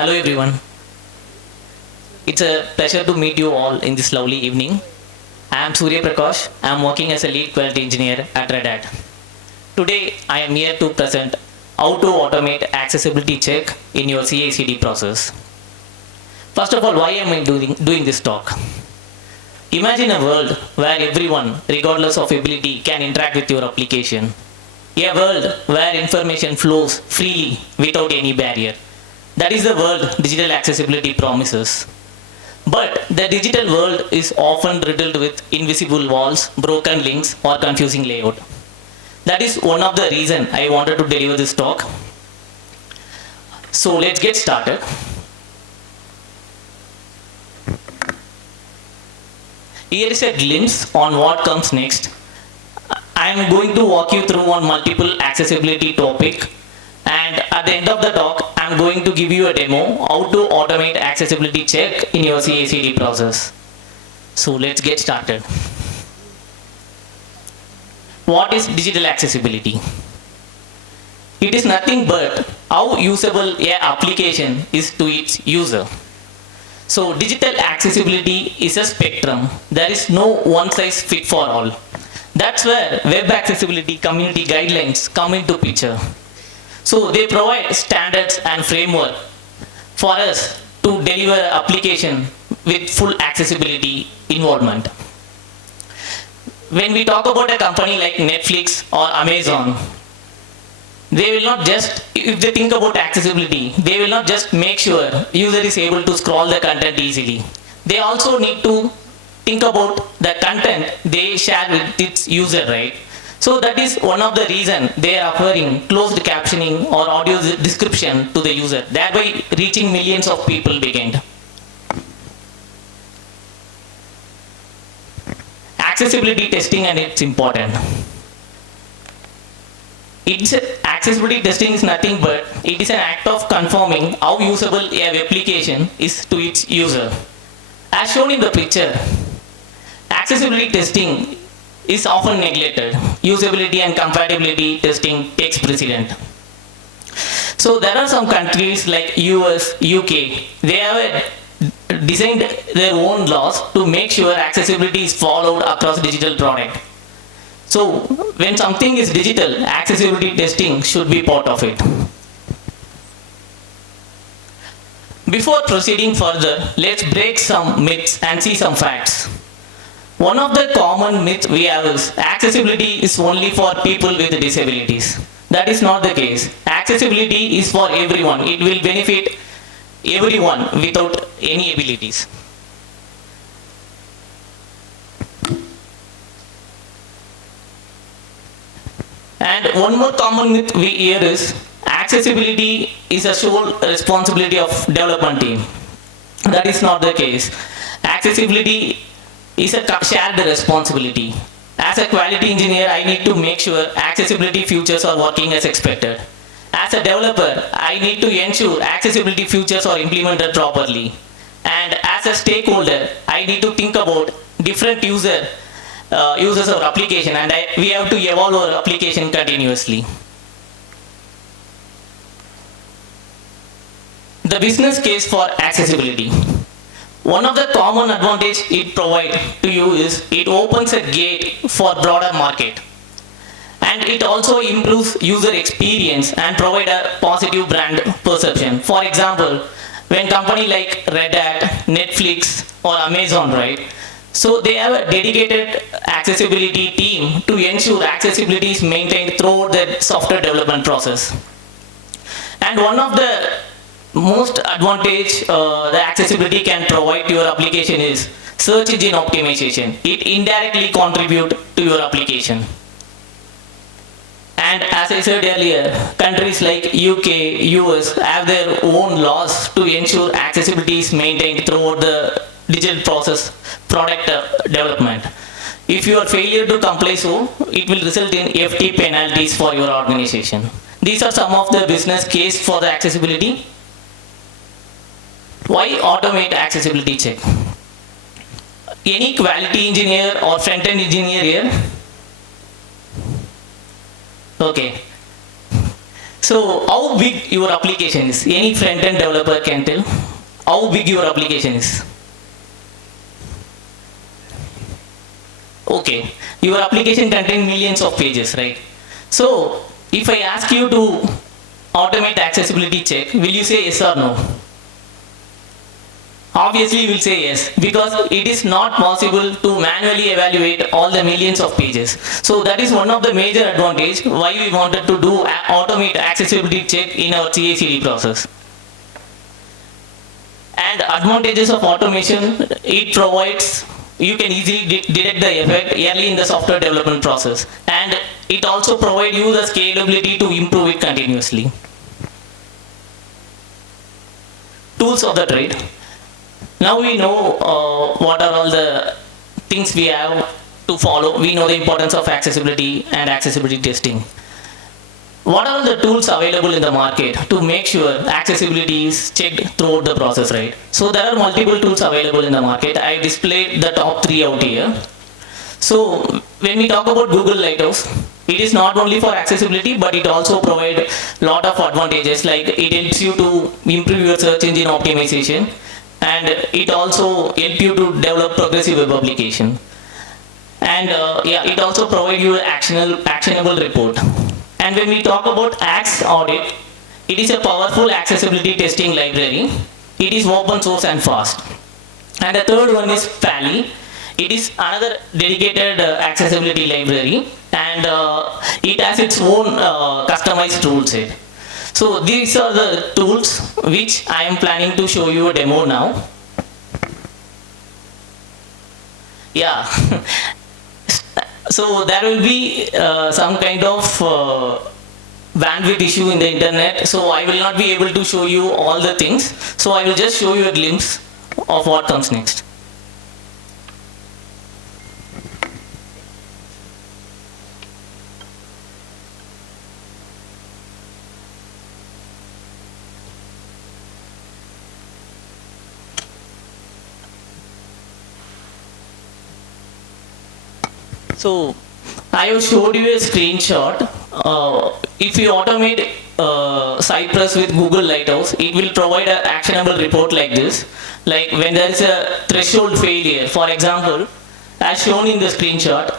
Hello everyone. It's a pleasure to meet you all in this lovely evening. I am Suriya Prakash. I am working as a lead quality engineer at Red Hat. Today I am here to present how to automate accessibility check in your CI/CD process. First of all, why am I doing this talk? Imagine a world where everyone, regardless of ability, can interact with your application. A world where information flows freely without any barrier. That is the world digital accessibility promises. But the digital world is often riddled with invisible walls, broken links, or confusing layout. That is one of the reasons I wanted to deliver this talk. So let's get started. Here is a glimpse on what comes next. I am going to walk you through on multiple accessibility topic, and at the end of the talk I am going to give you a demo how to automate accessibility check in your CI/CD process. So let's get started. What is digital accessibility? It is nothing but how usable an application is to its user. So digital accessibility is a spectrum. There is no one size fit for all. That's where web accessibility community guidelines come into picture. So they provide standards and framework for us to deliver an application with full accessibility involvement. When we talk about a company like Netflix or Amazon, they will not just, if they think about accessibility, they will not just make sure user is able to scroll the content easily. They also need to think about the content they share with its user, right? So that is one of the reasons they are offering closed captioning or audio description to the user, thereby reaching millions of people behind. Accessibility testing, and it's important. Accessibility testing is nothing but it is an act of confirming how usable a web application is to its user. As shown in the picture, accessibility testing is often neglected. Usability and compatibility testing takes precedent. So there are some countries like US, UK, they have designed their own laws to make sure accessibility is followed across digital product. So when something is digital, accessibility testing should be part of it. Before proceeding further, let's break some myths and see some facts. One of the common myths we have is accessibility is only for people with disabilities. That is not the case. Accessibility is for everyone. It will benefit everyone without any abilities. And one more common myth we hear is accessibility is a sole responsibility of development team. That is not the case. Accessibility is a shared responsibility. As a quality engineer, I need to make sure accessibility features are working as expected. As a developer, I need to ensure accessibility features are implemented properly. And as a stakeholder, I need to think about different users of application, and we have to evolve our application continuously. The business case for accessibility. One of the common advantage it provides to you is it opens a gate for broader market. And it also improves user experience and provide a positive brand perception. For example, when company like Red Hat, Netflix or Amazon, right? So they have a dedicated accessibility team to ensure accessibility is maintained throughout the software development process. And one of the most advantage the accessibility can provide to your application is search engine optimization. It indirectly contributes to your application. And as I said earlier, countries like UK, US have their own laws to ensure accessibility is maintained throughout the digital process product development. If your failure to comply so, it will result in FT penalties for your organization. These are some of the business case for the accessibility. Why automate accessibility check? Any quality engineer or front-end engineer here? Okay. So how big your application is? Any front-end developer can tell how big your application is. Okay, your application contains millions of pages, right? So if I ask you to automate accessibility check, will you say yes or no? Obviously, you will say yes, because it is not possible to manually evaluate all the millions of pages. So that is one of the major advantage why we wanted to do automate accessibility check in our CI/CD process. And advantages of automation, it provides, you can easily detect the effect early in the software development process, and it also provides you the scalability to improve it continuously. Tools of the trade. Now we know what are all the things we have to follow. We know the importance of accessibility and accessibility testing. What are the tools available in the market to make sure accessibility is checked throughout the process, right? So there are multiple tools available in the market. I displayed the top 3 out here. So when we talk about Google Lighthouse, it is not only for accessibility, but it also provides a lot of advantages, like it helps you to improve your search engine optimization, and it also helps you to develop progressive web application. And it also provides you an actionable report. And when we talk about Axe Audit, it is a powerful accessibility testing library. It is open source and fast. And the third one is Pally. It is another dedicated accessibility library, and it has its own customized tool set. So these are the tools which I am planning to show you a demo now. Yeah. So there will be some kind of bandwidth issue in the internet, so I will not be able to show you all the things. So I will just show you a glimpse of what comes next. So I have showed you a screenshot. If you automate Cypress with Google Lighthouse, it will provide an actionable report like this. Like when there is a threshold failure, for example, as shown in the screenshot,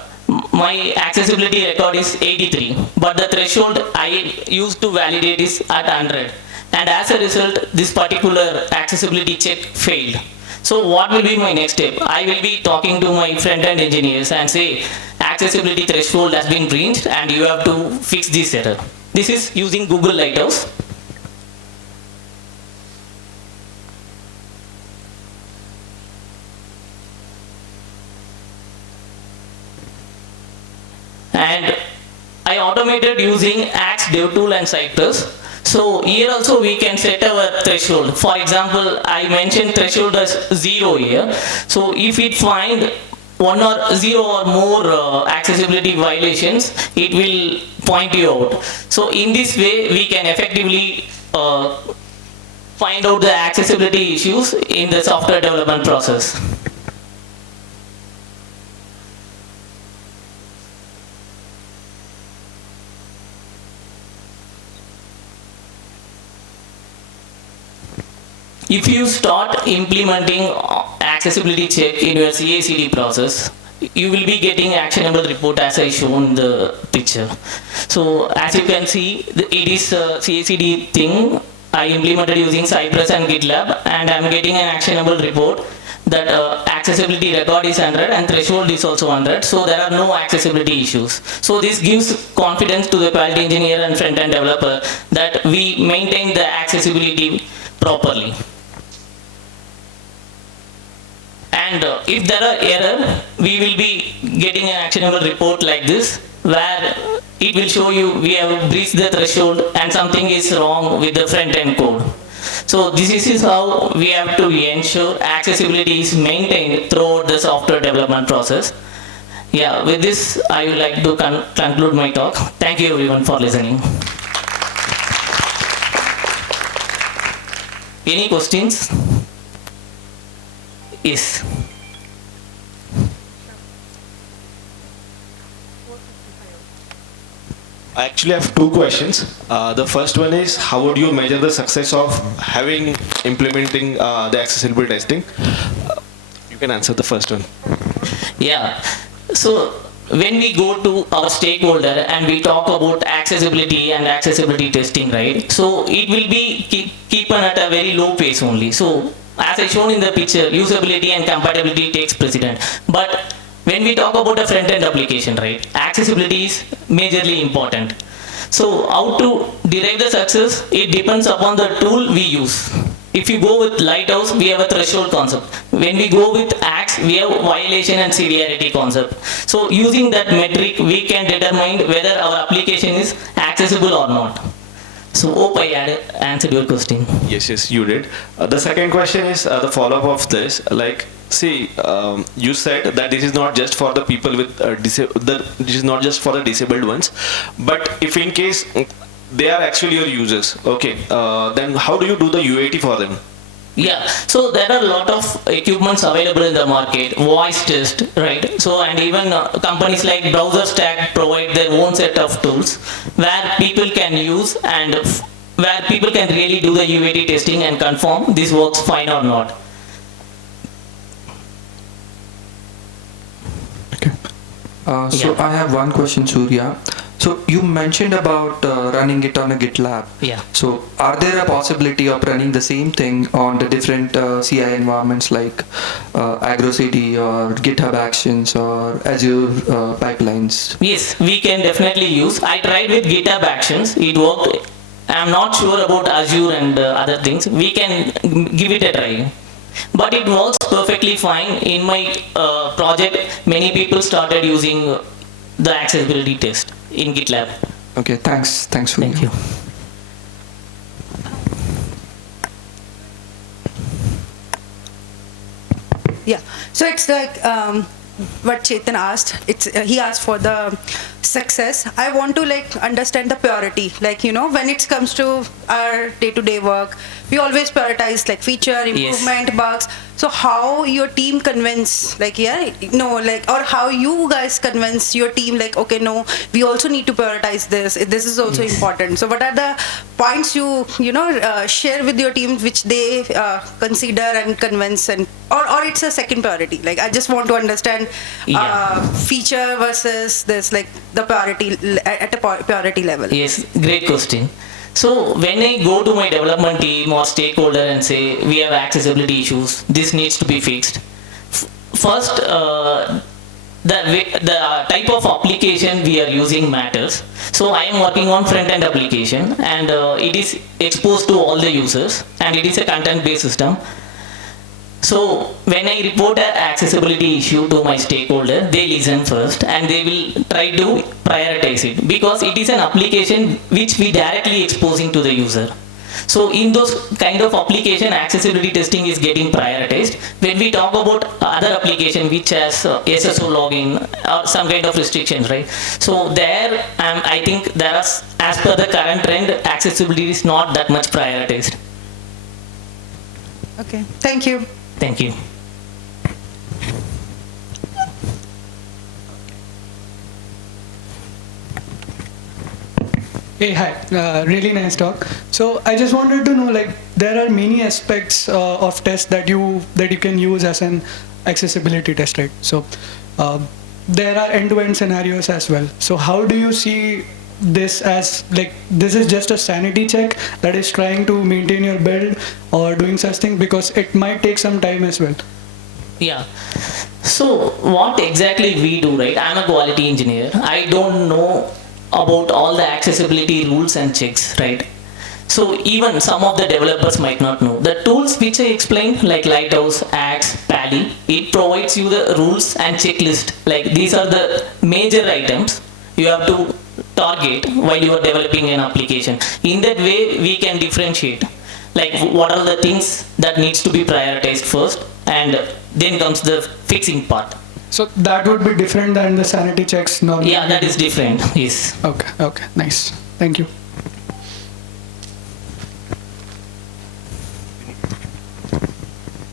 my accessibility record is 83, but the threshold I used to validate is at 100. And as a result, this particular accessibility check failed. So what will be my next step? I will be talking to my front-end engineers and say, accessibility threshold has been reached and you have to fix this error. This is using Google Lighthouse. And I automated using Axe DevTool and Cypress. So here also we can set our threshold. For example, I mentioned threshold as 0 here. So if it find 1 or 0 or more accessibility violations, it will point you out. So in this way, we can effectively find out the accessibility issues in the software development process. If you start implementing accessibility check in your CI/CD process, you will be getting actionable report as I shown in the picture. So as you can see, it is a CI/CD thing I implemented using Cypress and GitLab, and I am getting an actionable report that accessibility record is 100 and threshold is also 100, so there are no accessibility issues. So this gives confidence to the quality engineer and front-end developer that we maintain the accessibility properly. And if there are error, we will be getting an actionable report like this, where it will show you we have breached the threshold and something is wrong with the front-end code. So this is how we have to ensure accessibility is maintained throughout the software development process. Yeah, with this I would like to conclude my talk. Thank you everyone for listening. Any questions? Yes. I actually have two questions. The first one is, how would you measure the success of implementing the accessibility testing? You can answer the first one. Yeah. So when we go to our stakeholder and we talk about accessibility and accessibility testing, right? So it will be keep on at a very low pace only. So as I shown in the picture, usability and compatibility takes precedent. But when we talk about a front-end application, right, accessibility is majorly important. So how to derive the success? It depends upon the tool we use. If you go with Lighthouse, we have a threshold concept. When we go with Axe, we have violation and severity concept. So using that metric, we can determine whether our application is accessible or not. So hope I answered your question. Yes, you did. The second question is the follow-up of this. Like, see, you said that this is not just for the people with this is not just for the disabled ones, but if in case they are actually your users, okay, then how do you do the UAT for them? Yeah, so there are a lot of equipments available in the market, voice test, right? So, and even companies like Browser Stack provide their own set of tools where people can use and where people can really do the UAT testing and confirm this works fine or not. Okay. So Yeah. I have one question, Surya. So you mentioned about running it on a GitLab. Yeah. So are there a possibility of running the same thing on the different CI environments like AgroCD or GitHub Actions or Azure pipelines? Yes, we can definitely use. I tried with GitHub Actions, it worked. I'm not sure about Azure and other things. We can give it a try. But it works perfectly fine. In my project, many people started using the accessibility test in GitLab. Okay, thanks. Thanks for Thank you. Yeah, so it's like what Chetan asked. It's he asked for the success. I want to like understand the priority. Like, you know, when it comes to our day-to-day work, we always prioritize like feature improvement, bugs. So how your team convince, like, or how you guys convince your team, like, okay, no, we also need to prioritize this. This is also important. So what are the points you share with your team which they consider and convince, and or it's a second priority? Like, I just want to understand feature versus this, like the priority at a priority level. Yes, great question. So when I go to my development team or stakeholder and say we have accessibility issues, this needs to be fixed. First, the type of application we are using matters. So I am working on front-end application, and it is exposed to all the users, and it is a content-based system. So when I report an accessibility issue to my stakeholder, they listen first and they will try to prioritize it, because it is an application which we directly exposing to the user. So in those kind of application, accessibility testing is getting prioritized. When we talk about other application which has SSO login or some kind of restrictions, right? So there, I think there are, as per the current trend, accessibility is not that much prioritized. Okay, thank you. Thank you. Hey, hi. Really nice talk. So I just wanted to know, like, there are many aspects of tests that you can use as an accessibility test, right? So there are end-to-end scenarios as well. So how do you see this as, like, this is just a sanity check that is trying to maintain your build or doing such thing, because it might take some time as well? Yeah. So what exactly we do, right? I'm a quality engineer. I don't know about all the accessibility rules and checks, right? So even some of the developers might not know. The tools which I explained, like Lighthouse, Axe, Pally, it provides you the rules and checklist. Like, these are the major items you have to target while you are developing an application. In that way, we can differentiate. Like, what are the things that needs to be prioritized first, and then comes the fixing part. So that would be different than the sanity checks normally? Yeah, that is different, yes. Okay, nice. Thank you.